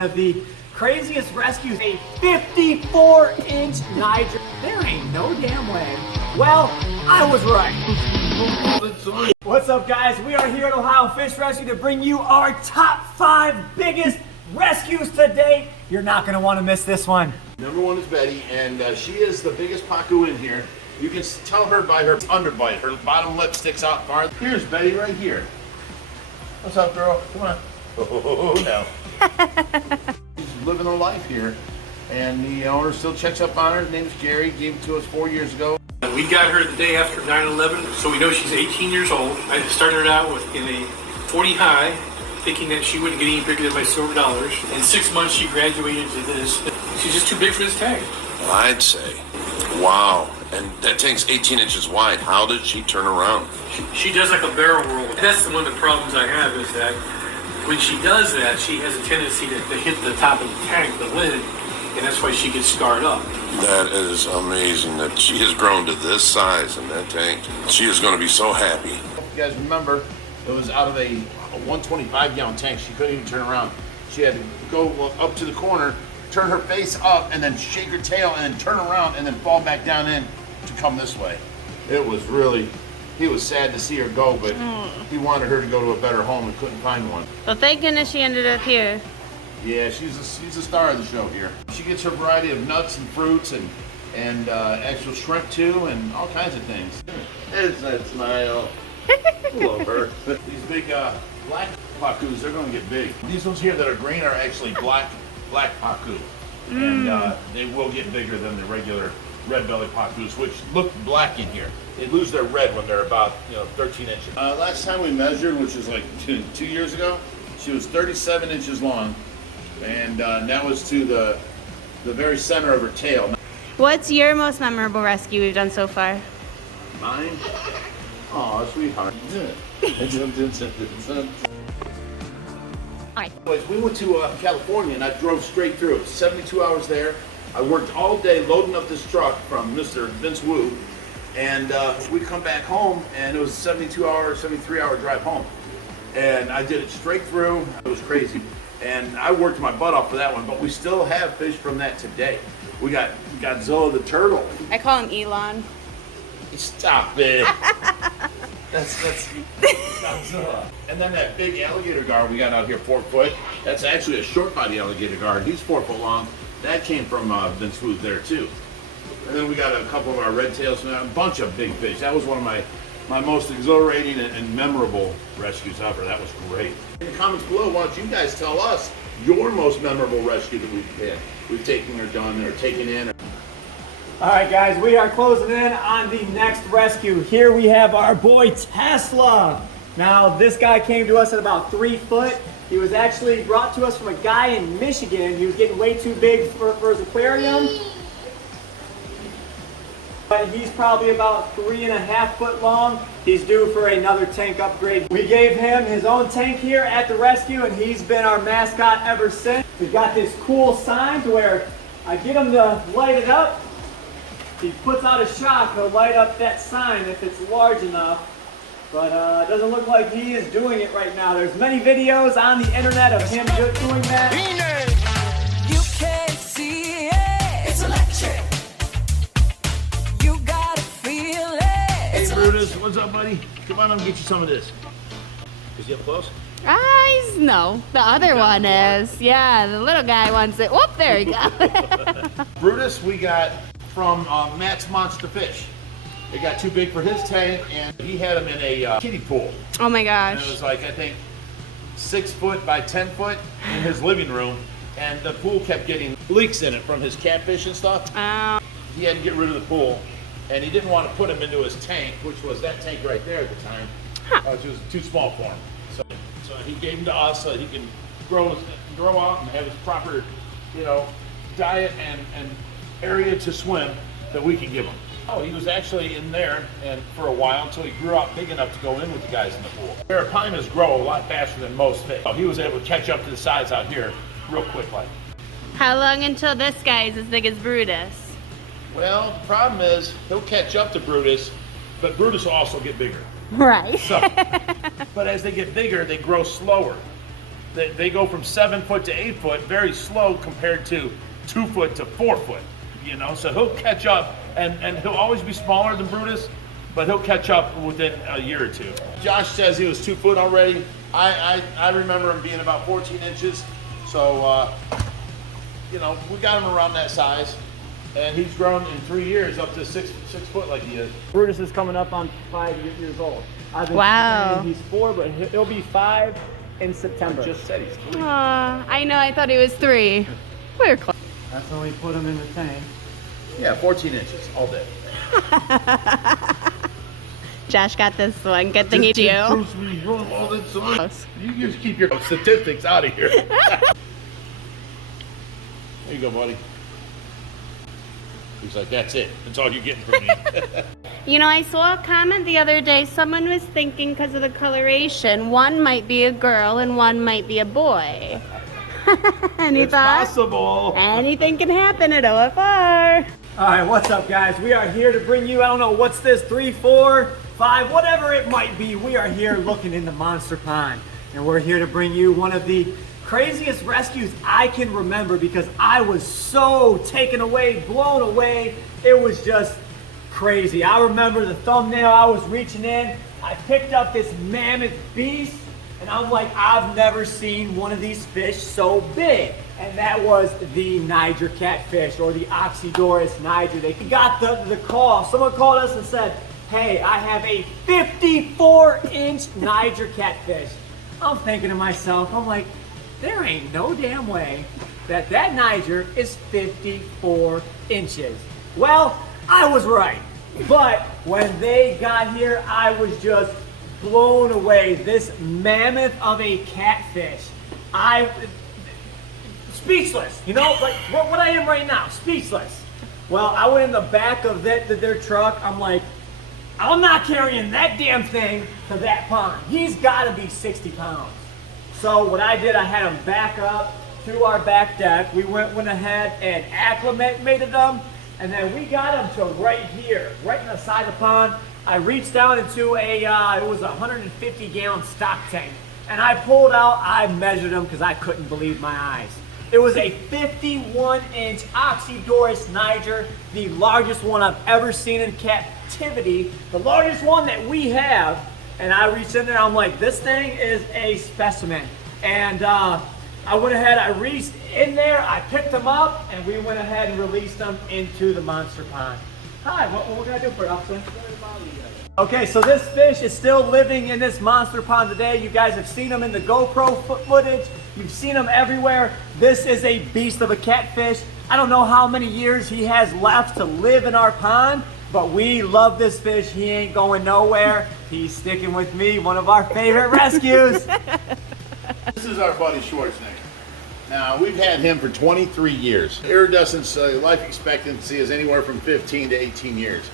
Of the craziest rescues, a 54-inch Niger. There ain't no damn way. Well, I was right. What's up, guys? We are here at Ohio Fish Rescue to bring you our top 5 biggest rescues to date. You're not going to want to miss this one. Number 1 is Betty, and she is the biggest pacu in here. You can tell her by her underbite. Her bottom lip sticks out far. Here's Betty right here. What's up, girl? Come on. Oh, no. She's living a life here, and the owner still checks up on her. His name is Gary. Gave it to us 4 years ago. We got her the day after 9/11, so we know she's 18 years old. I started her out in a 40 high, thinking that she wouldn't get any bigger than my silver dollars. In 6 months, she graduated to this. She's just too big for this tank. Well, I'd say, wow. And that tank's 18 inches wide. How did she turn around? She does like a barrel roll. That's one of the problems I have is that when she does that, she has a tendency to hit the top of the tank, the lid, and that's why she gets scarred up. That is amazing that she has grown to this size in that tank. She is going to be so happy. If you guys remember, it was out of a 125-gallon tank. She couldn't even turn around. She had to go up to the corner, turn her face up, and then shake her tail, and then turn around, and then fall back down in to come this way. It was really... He was sad to see her go, but he wanted her to go to a better home and couldn't find one. Well, thank goodness she ended up here. Yeah, she's a star of the show here. She gets her variety of nuts and fruits and actual shrimp too, and all kinds of things. There's that smile. Love her. These big black pacus, they're going to get big. These ones here that are green are actually black pacu, and they will get bigger than the regular red belly pacus, which look black in here. They lose their red when they're about 13 inches. Last time we measured, which was like 2 years ago, she was 37 inches long, and that was to the very center of her tail. What's your most memorable rescue we've done so far? Mine? Aw, sweetheart. Anyways, we went to California, and I drove straight through. It was 72 hours there. I worked all day loading up this truck from Mr. Vince Wu. And we come back home, and it was a 73-hour drive home. And I did it straight through. It was crazy. And I worked my butt off for that one, but we still have fish from that today. We got Godzilla the turtle. I call him Elon. Stop it. That's Godzilla. And then that big alligator gar we got out here, 4 foot. That's actually a short body alligator gar. He's 4 foot long. That came from Vince Wu there too. And then we got a couple of our red tails, and a bunch of big fish. That was one of my most exhilarating and memorable rescues ever. That was great. In the comments below, why don't you guys tell us your most memorable rescue that we've taken or done or taken in. All right, guys, we are closing in on the next rescue. Here we have our boy Tesla. Now, this guy came to us at about 3 foot. He was actually brought to us from a guy in Michigan. He was getting way too big for his aquarium. But he's probably about 3.5 foot long. He's due for another tank upgrade. We gave him his own tank here at the rescue, and he's been our mascot ever since. We've got this cool sign to where I get him to light it up. He puts out a shot, he'll light up that sign if it's large enough. But it doesn't look like he is doing it right now. There's many videos on the internet of him doing that. You can't see it. It's electric. You gotta feel it. Hey Brutus, what's up, buddy? Come on, I'm gonna get you some of this. Is he up close? No, the other one is. Yeah, the little guy wants it. Whoop, there you go. Brutus, we got from Matt's Monster Fish. It got too big for his tank, and he had him in a kiddie pool. Oh my And it gosh. was like, I think, 6 foot by 10 foot in his living room, and the pool kept getting leaks in it from his catfish and stuff. He had to get rid of the pool, and he didn't want to put him into his tank, which was that tank right there at the time, which was too small for him. So he gave him to us so that he can grow out and have his proper, diet and area to swim that we can give him. Oh, he was actually in there and for a while until he grew out big enough to go in with the guys in the pool. Arapaimas grow a lot faster than most fish. He was able to catch up to the size out here real quick like. How long until this guy is as big as Brutus? Well, the problem is he'll catch up to Brutus, but Brutus will also get bigger. Right. So, but as they get bigger, they grow slower. they go from 7 foot to 8 foot very slow compared to 2 foot to 4 foot, you know, so he'll catch up and he'll always be smaller than Brutus, but he'll catch up within a year or two. Josh says he was 2 foot already. I remember him being about 14 inches. So, you know, we got him around that size, and he's grown in 3 years up to six foot like he is. Brutus is coming up on 5 years old. Wow. He's 4, but he'll be 5 in September. I just said he's 3. I know, I thought he was 3. We're close. That's when we put him in the tank. Yeah, 14 inches all day. Josh got this one. Good thing he's you. You just keep your statistics out of here. There you go, buddy. He's like, that's it. That's all you're getting from me. You know, I saw a comment the other day. Someone was thinking because of the coloration, one might be a girl and one might be a boy. Any It's thoughts? possible. Anything can happen at OFR. All right, what's up, guys? We are here to bring you, I don't know, what's this, 3, 4, 5, whatever it might be. We are here looking in the monster pond, and we're here to bring you one of the craziest rescues I can remember because I was so taken away, blown away. It was just crazy. I remember the thumbnail. I was reaching in. I picked up this mammoth beast, and I'm like, I've never seen one of these fish so big. And that was the Niger catfish, or the Oxydorus niger. They got the call. Someone called us and said, hey, I have a 54-inch Niger catfish. I'm thinking to myself, I'm like, there ain't no damn way that Niger is 54 inches. Well, I was right. But when they got here, I was just blown away. This mammoth of a catfish. Speechless, you know, like what I am right now, speechless. Well, I went in the back of their truck. I'm like, I'm not carrying that damn thing to that pond. He's got to be 60 pounds. So what I did, I had him back up to our back deck. We went ahead and acclimated them, and then we got him to right here, right in the side of the pond. I reached down into it was a 150-gallon stock tank, and I pulled out, I measured him because I couldn't believe my eyes. It was a 51-inch Oxydorus niger, the largest one I've ever seen in captivity, the largest one that we have. And I reached in there, I'm like, this thing is a specimen. And I went ahead, I reached in there, I picked them up, and we went ahead and released them into the monster pond. Hi, what can I do for you, officer? Okay, so this fish is still living in this monster pond today. You guys have seen him in the GoPro footage. You've seen him everywhere. This is a beast of a catfish. I don't know how many years he has left to live in our pond, but we love this fish. He ain't going nowhere. He's sticking with me, one of our favorite rescues. This is our buddy Schwarzenegger. Now, we've had him for 23 years. Iridescence life expectancy is anywhere from 15 to 18 years.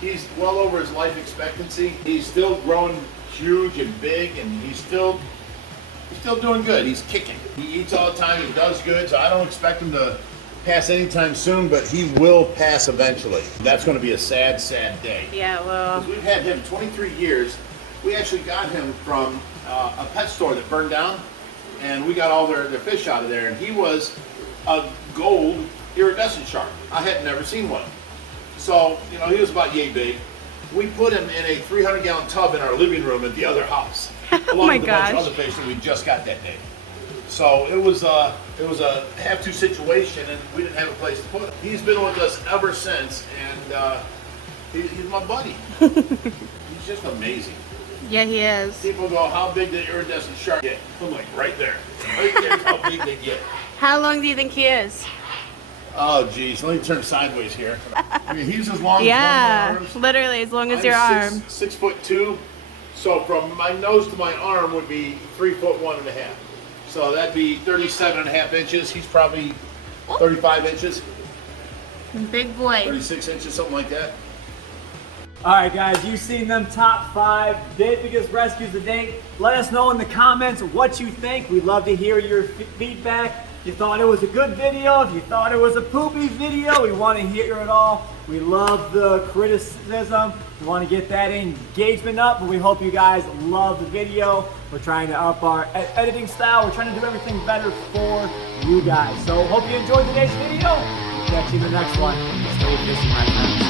He's well over his life expectancy. He's still growing huge and big, and he's still doing good. He's kicking. He eats all the time. He does good, so I don't expect him to pass anytime soon, but he will pass eventually. That's going to be a sad, sad day. Yeah, well. Because we've had him 23 years. We actually got him from a pet store that burned down, and we got all their fish out of there, and he was a gold iridescent shark. I had never seen one. So, you know, he was about yay big. We put him in a 300-gallon tub in our living room at the other house, along with a bunch of other fish that we just got that day. So it was a have-to situation, and we didn't have a place to put him. He's been with us ever since, and he's my buddy. He's just amazing. Yeah, he is. People go, how big did iridescent shark get? I'm like, right there. Right there's how big they get. How long do you think he is? Oh, geez. Let me turn sideways here. I mean, he's as long as one of my arms. Literally as long as I'm your arm. 6'2". So from my nose to my arm would be 3'1.5". So that'd be 37.5 inches. He's probably 35 inches, Big boy. 36 inches, something like that. All right, guys, you've seen them top 5 biggest rescues to date. Let us know in the comments what you think. We'd love to hear your feedback. If you thought it was a good video, if you thought it was a poopy video, we want to hear it all. We love the criticism. We want to get that engagement up, but we hope you guys love the video. We're trying to up our editing style. We're trying to do everything better for you guys. So hope you enjoyed today's video. Catch you in the next one. Stay fishing, my friends.